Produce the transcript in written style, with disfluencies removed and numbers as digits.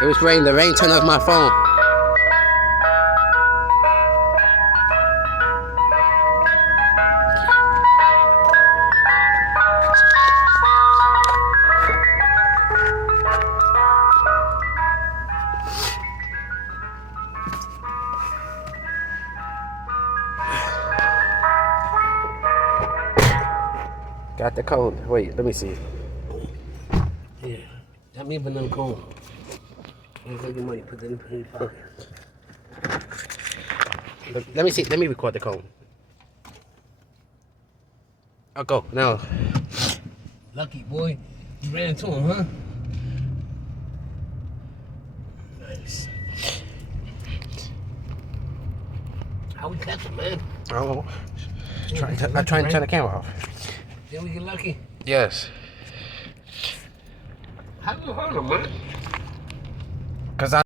It was raining. The rain turned off my phone. Got the cone. Wait, let me see. Yeah, that means another cone. Take your money, put that in your pocket. Let me see. Let me record the cone. I'll go now. Lucky boy, you ran into him, huh? Nice. How we catch him, man? Oh, I'm trying to turn the camera off. Did we get lucky? Yes. How you hurt him, man? Cause